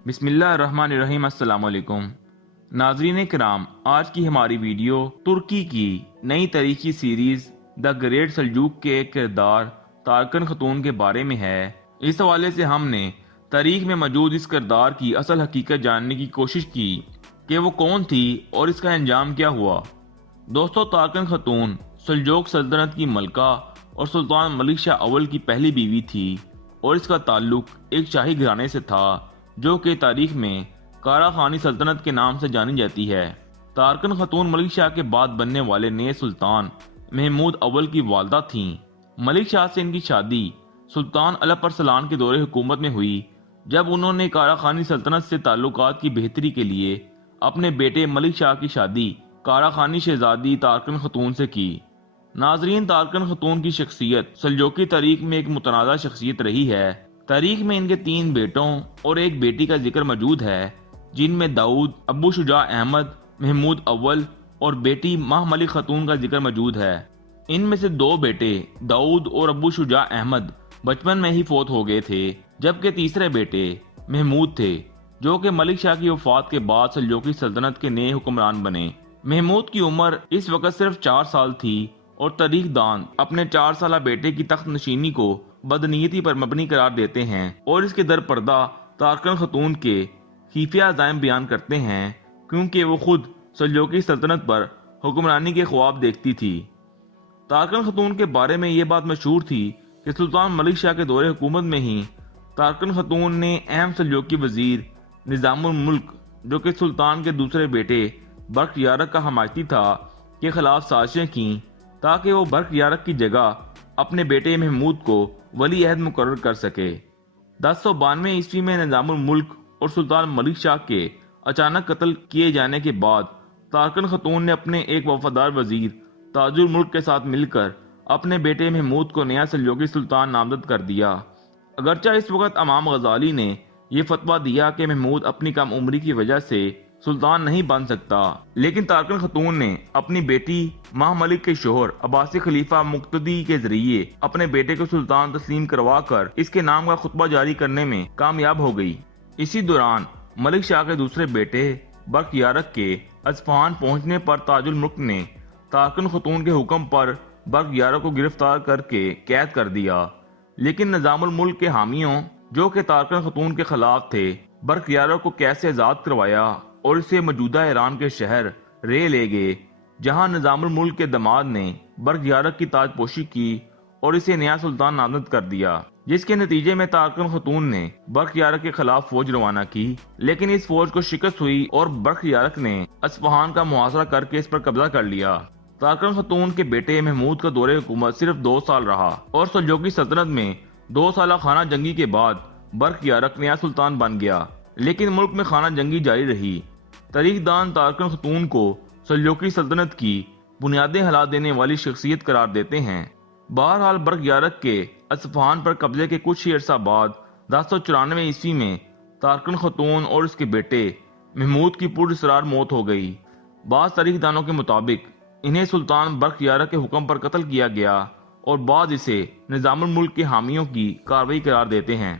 बिस्मिल्लाहिर्रहमानिर्रहीम। अस्सलाम वालेकुम नाजरीन कराम, आज की हमारी वीडियो तुर्की की नई तारीखी सीरीज द ग्रेट सल्जूक के किरदार तारकन खतून के बारे में है। इस हवाले से हमने तारीख में मौजूद इस किरदार की असल हकीकत जानने की कोशिश की कि वो कौन थी और इसका अंजाम क्या हुआ। दोस्तों, तारकन खतून सल्जूक सल्तनत की मलका और सुल्तान मलिक शाह अव्वल की पहली बीवी थी और इसका ताल्लुक एक शाही घराने से था जो कि तारीख में कारा खानी सल्तनत के नाम से जानी जाती है। तारकन खतून मलिक शाह के बाद बनने वाले नए सुल्तान महमूद अव्वल की वालदा थीं। मलिक शाह से इनकी शादी सुल्तान अलप अरसलान के दौरे हुकूमत में हुई, जब उन्होंने कारा खानी सल्तनत से ताल्लुकात की बेहतरी के लिए अपने बेटे मलिक शाह की शादी कारा खानी शहजादी तारकन खतून से की। नाजरीन, तारकन खतून की शख्सियत सल्जूकी तारीख में एक मुतनाज़ा शख्सियत रही है। तारीख में इनके 3 बेटों और एक बेटी का जिक्र मौजूद है, जिनमें दाऊद, अबू शुजा अहमद, महमूद अव्वल और बेटी माह मलिक खतून का जिक्र मौजूद है। इनमें से 2 बेटे दाऊद और अबू शुजा अहमद बचपन में ही फौत हो गए थे, जबकि तीसरे बेटे महमूद थे जो कि मलिक शाह की वफात के बाद सल्जूकी सल्तनत के नए हुक्मरान बने। महमूद की उम्र इस वक्त सिर्फ 4 साल थी और तारीख दान अपने 4 साला बेटे की तख्त नशीनी को बदनीयती पर मबनी करार देते हैं और इसके दर पर्दा तारकन खतून के खीफिया अज़ाइम बयान करते हैं, क्योंकि वो खुद सल्जूकी सल्तनत पर हुक्मरानी के ख्वाब देखती थी। तारकन खतून के बारे में ये बात मशहूर थी कि सुल्तान मलिक शाह के दौरे हुकूमत में ही तारकन खतून ने अहम सल्जूकी वजीर निज़ामुल मुल्क, जो कि सुल्तान के दूसरे बेटे बर्क यारक का हमायती था, के खिलाफ साजिशें की ताकि वो बर्क यारक की जगह अपने बेटे महमूद को वली अहद मुकर्रर कर सके। 1092 ईस्वी में निज़ामुल मुल्क और सुल्तान मलिक शाह के अचानक कत्ल किए जाने के बाद तारकन खतून ने अपने एक वफादार वजीर ताजुल मुल्क के साथ मिलकर अपने बेटे महमूद को नया सल्जूकी सुल्तान नामजद कर दिया। अगरचा इस वक्त इमाम गजाली ने यह फतवा दिया कि महमूद अपनी कम उम्री की वजह से सुल्तान नहीं बन सकता, लेकिन तारकन खतून ने अपनी बेटी माह मलिक के शोहर अब्बासी खलीफा मुक्तदी के जरिए अपने बेटे को सुल्तान तस्लीम करवा कर इसके नाम का खुतबा जारी करने में कामयाब हो गई। इसी दौरान मलिक शाह के दूसरे बेटे बर्क यारक के अस्फहान पहुंचने पर ताजुल मुल्क ने तारकन खतून के हुक्म पर बर्क यारक को गिरफ्तार करके कैद कर दिया, लेकिन निज़ामुल मुल्क के हामियों, जो कि तारकन खतून के खिलाफ थे, बर्क यारक को कैसे आजाद करवाया और इसे मौजूदा ईरान के शहर रे ले गए, जहां निज़ामुल मुल्क के दामाद ने बर्क यारक की ताजपोशी की और इसे नया सुल्तान नामजद कर दिया, जिसके नतीजे में तारकन खतून ने बर्क यारक के खिलाफ फौज रवाना की, लेकिन इस फौज को शिकस्त हुई और बर्क यारक ने अस्फहान का मुहासरा करके इस पर कब्जा कर लिया। तारकन खतून के बेटे महमूद का दौरे हुकूमत सिर्फ 2 साल रहा और सल्जूकी सल्तनत में 2 साल खाना जंगी के बाद बर्क यारक नया सुल्तान बन गया, लेकिन मुल्क में खाना जंगी जारी रही। तारीख दान तारकन खतून को सल्जूकी सल्तनत की बुनियादें हिला देने वाली शख्सियत करार देते हैं। बहरहाल बर्क यारक के अस्फहान पर कब्जे के कुछ ही अरसा बाद 1094 ईस्वी में तारकन खतून और उसके बेटे महमूद की पुरअसरार मौत हो गई। बाज़ तारीख दानों के मुताबिक इन्हें सुल्तान बर्क यारक के हुक्म पर कत्ल किया गया और बाद इसे निज़ामुल मुल्क के हामियों की कार्रवाई करार देते हैं।